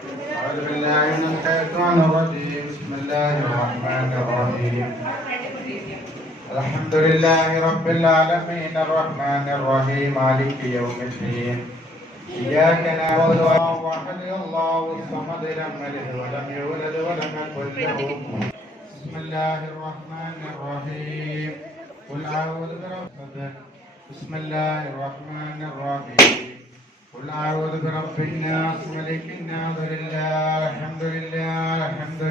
أعوذ بالله من الشيطان الرجيم. بسم الله الرحمن الرحيم. الحمد لله رب العالمين الرحمن الرحيم مالك يوم الدين. إياك نعبد وحده الله الصمد لم يلد ولم يولد ولم يكن له. بسم الله الرحمن الرحيم. قل أعوذ برب الفلق. بسم الله الرحمن الرحيم. قل أعوذ برب الناس ملك الناس الحمد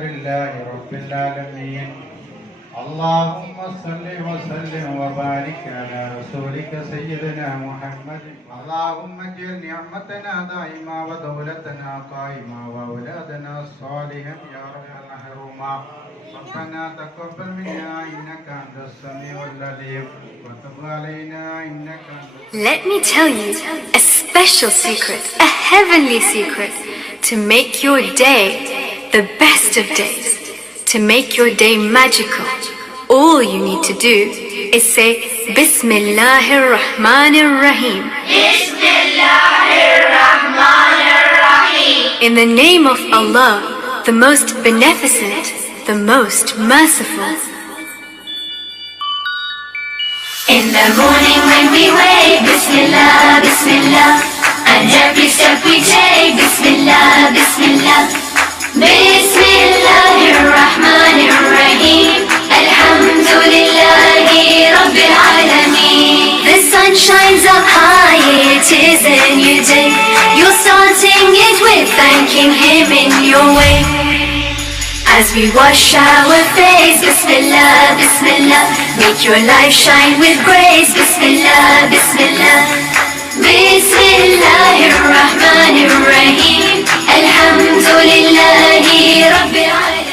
لله رب العالمين. اللهم صل وسلم وبارك على رسولك سيدنا محمد. اللهم اجعل نعمتنا دائما ودولتنا قائما وأولادنا صالحا يا رب المحروما. ربنا تقبل منا إنك أنت السميع العليم وتب علينا إنك أنت. Let me tell you a special secret, a heavenly secret to make your day the best of days, to make your day magical. All you need to do is say Bismillahir Rahmanir Rahim. Bismillahir Rahmanir Rahim. In the name of Allah, the most beneficent, the most merciful. In the morning when we wake, Bismillah, Bismillah, and every step we take, Bismillah, Bismillah. Bismillahir Rahmanir Rahim. Alhamdulillahi Rabbil Alameen. The sun shines up high, it is a new day. You're starting it with thanking Him in your way. As we wash our face, Bismillah, Bismillah, make your life shine with grace, Bismillah, Bismillah. Bismillahir Rahmanir Rahim. Alhamdulillahi Rabbil Alameen.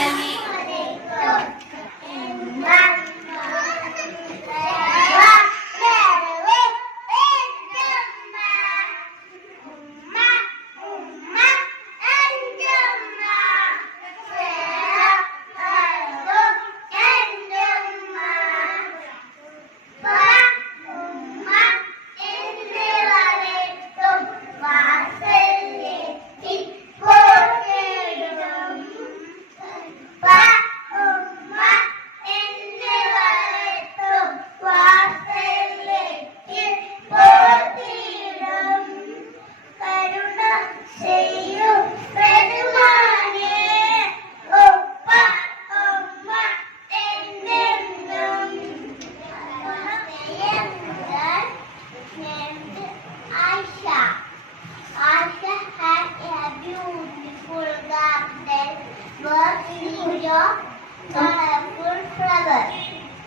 Colorful flower.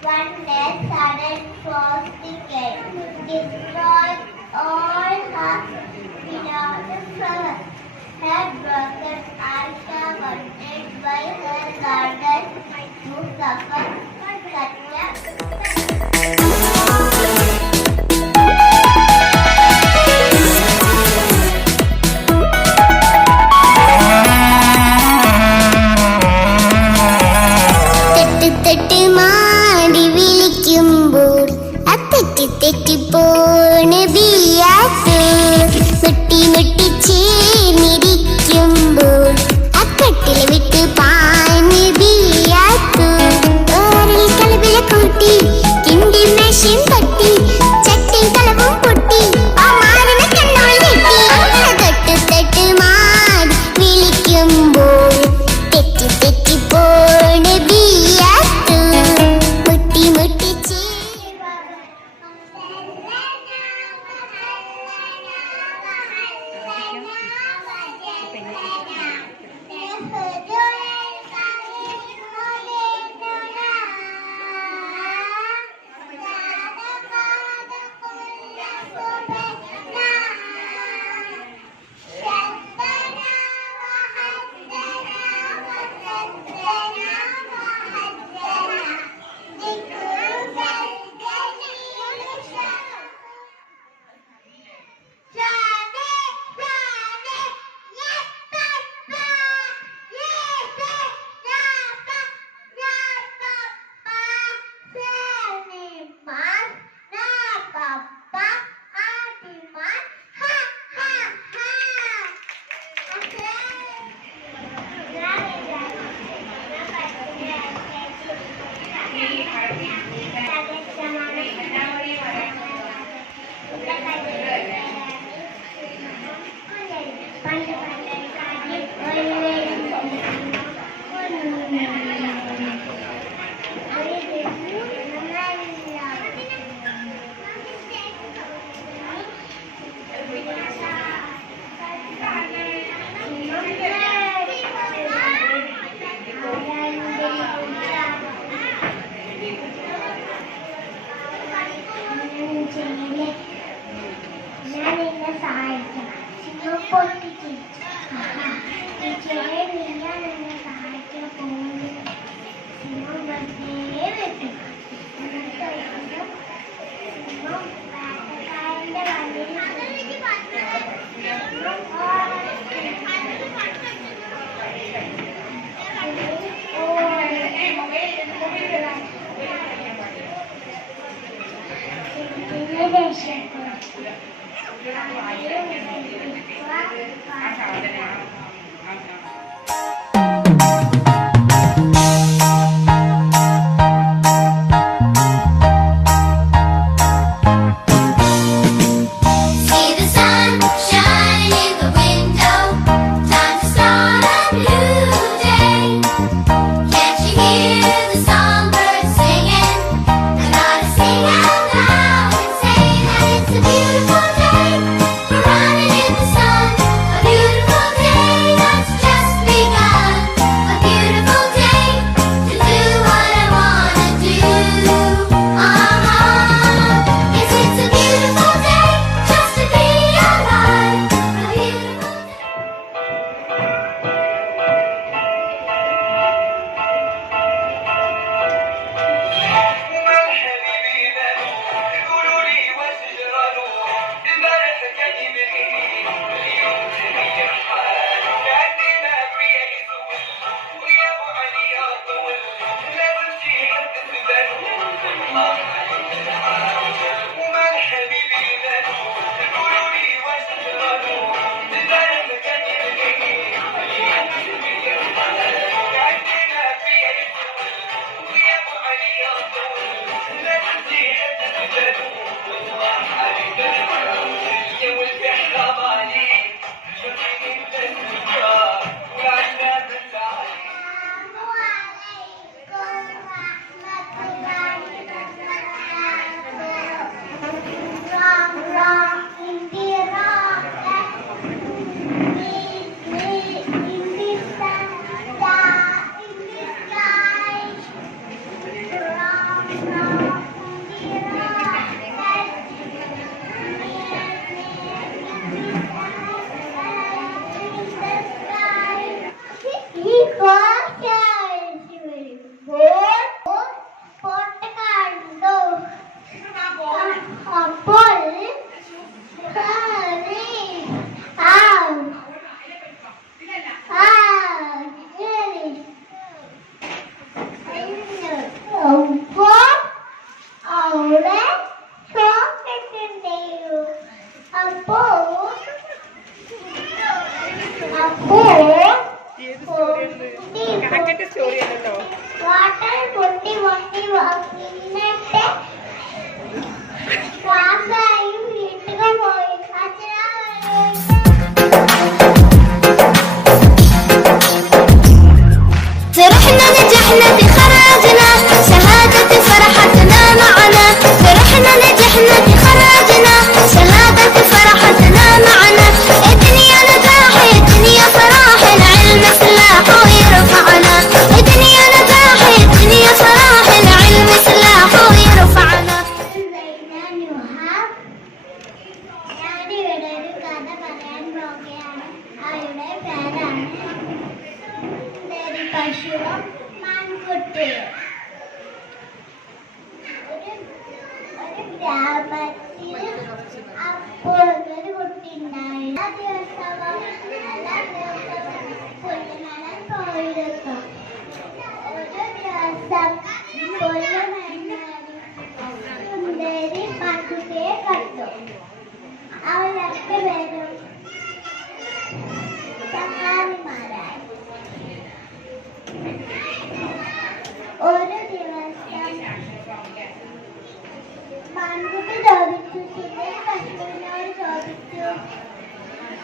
One day sudden frost came, destroyed all her beloved flowers. Her brother Aisha wanted by her garden to suffer such a തെറ്റിപ്പോണ ബിയാത്ത്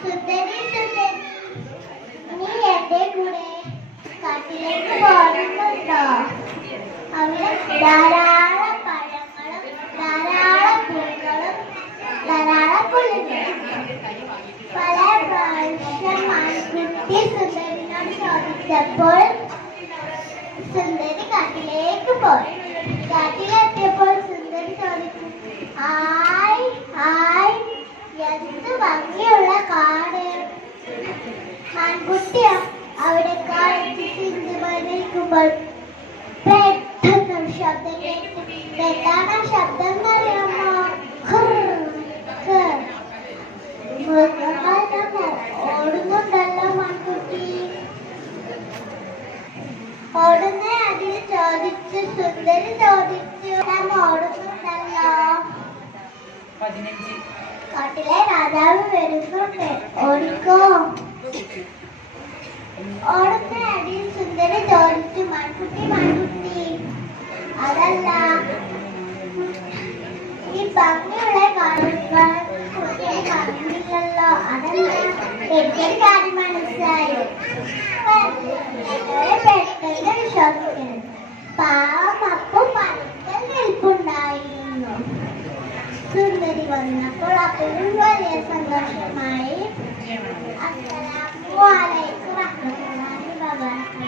Sudari കാട്ടിലേക്ക് പോകുന്നുണ്ടോ? അവിടെ ധാരാളം പഴങ്ങളും ധാരാളം പൂക്കളും ധാരാളം പുല്ലുകളും. പല പ്രാവശ്യം മാൻകുട്ടി സുന്ദരിനോട് ചോദിച്ചപ്പോൾ സുന്ദരി കാട്ടിലേക്ക് പോയി. കാട്ടിലെത്തിയപ്പോൾ സുന്ദരി ചോദിച്ചു, ഹായ് ഹായ്, എന്ത് ഭംഗിയുള്ള കാട്. മാൻകുട്ടി അവിടെ കാട്ടിൽ ചിന്തിക്കുമ്പോൾ പെട്ടെന്നൊരു ശബ്ദം കേട്ടു. എന്താണ് ശബ്ദം എന്നറിയാമോ? മൃഗങ്ങൾ ഓടുന്നുണ്ടല്ലോ മാൻകുട്ടി. ഓടുന്ന അതിന് ചോദിച്ചു, സുന്ദരി ചോദിച്ചു, ഓടുന്നുണ്ടല്ലോ. കാട്ടിലെ രാജാവ് വരുന്നുണ്ട്, ഓടിക്കോ. ഓടുന്ന അടിയിൽ സുന്ദരി ചോദിച്ചു, മാൻകുട്ടി മാൻകുട്ടി, അതല്ല ഈ ഭംഗിയുള്ള കാരണങ്ങൾ പറഞ്ഞില്ലല്ലോ, അതല്ല. എനിക്കൊരു കാര്യം മനസ്സിലായി. പെട്ടെന്ന് വിശ്വസിക്കണം. പാവം അപ്പം പരക്കൽ നിൽപ്പുണ്ടായിരുന്നു. സുന്ദരി വന്നപ്പോൾ അപ്പോഴും വലിയ സന്തോഷമായി. അസ്സലാമു അലൈക്കും വറഹ്മത്തുള്ളാഹി വബറകാതുഹു.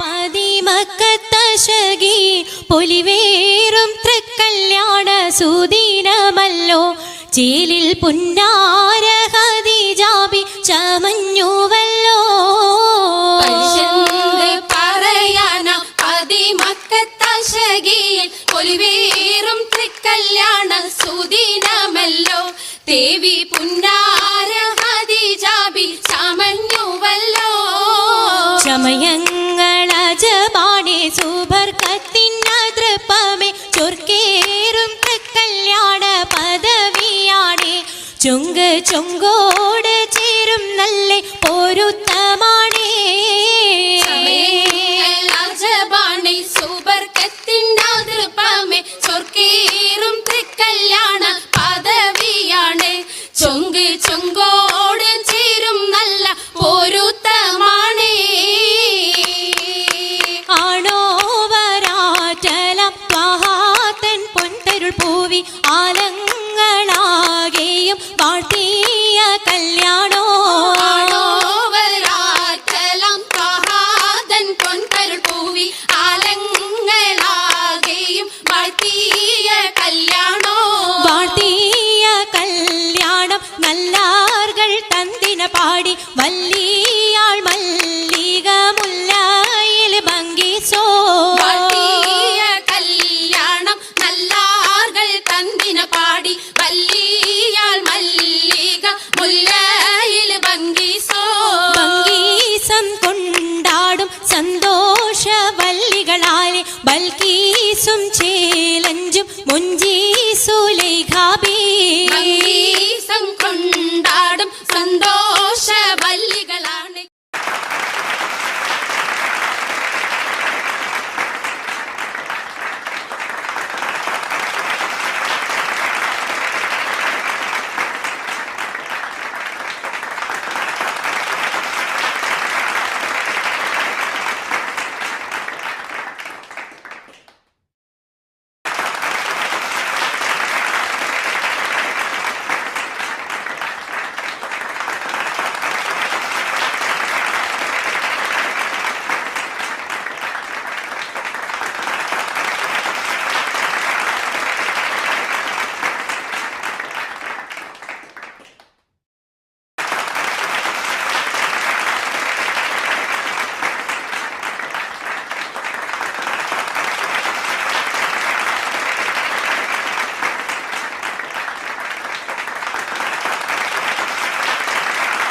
പതിമക്കത്തശകി പൊലിവേറും തൃക്കല്യാണ സുദിനമല്ലോ ചേലിൽ പുന്നാര ഖദീജാബി ചമഞ്ഞുവല്ലോ പറയാന പതിമക്കത്തശകിയിൽ പൊലിവേറും തൃക്കല്യാണ സുദിനമല്ലോ ദേവി പുന്നാര ഖദീജാബി ചമഞ്ഞുവല്ലോ ചമയങ്ങളജബാണെ സുബർക്കത്തിനതൃപ്പമേ ചൊർക്കേറും തൃക്കല്യാണ പദവിയാണെ ചൊങ്ക് ചൊങ്കോട് ചേരും നല്ല പൊരുത്തമാണേ അജബാണെ സുബർക്കത്തിനതൃപ്പമേ ചൊർക്കേറും തൃക്കല്യാണ പദവിയാണ് ചൊങ്ക് ചൊങ്കോട് ചേരും നല്ല പൊരുത്തമാണേ ആണോ വരാറ്റലം ത്വഹാത്തൻ പൊൻതരുൾ പൂവി ആലങ്ങളാകെയും വാഴ്ത്തിയ കല്യാണോ വരാറ്റലം ത്വഹാതൻ പൊൻതരുൾ പൂവി ആലങ്ങളാകെയും വാഴ്ത്തിയ കല്യാണോ വാഴ്ത്തിയ കല്യാണം നല്ലാർകൾ തന്തിന പാടി വല്ലിയാൾ മല്ലിക മുല്ലയിൽ ഭംഗിസോ വാഴ്ത്തിയ കല്യാണം നല്ലാർകൾ തന്തിന പാടി വല്ലിയാൾ മല്ലിക മുല്ലയിൽ ഭംഗിസോ ഭംഗീസം കൊണ്ടാടും സന്തോഷ വല്ലികളാലെ ബൽക്കീസും ചേലഞ്ചും മുഞ്ചീസുല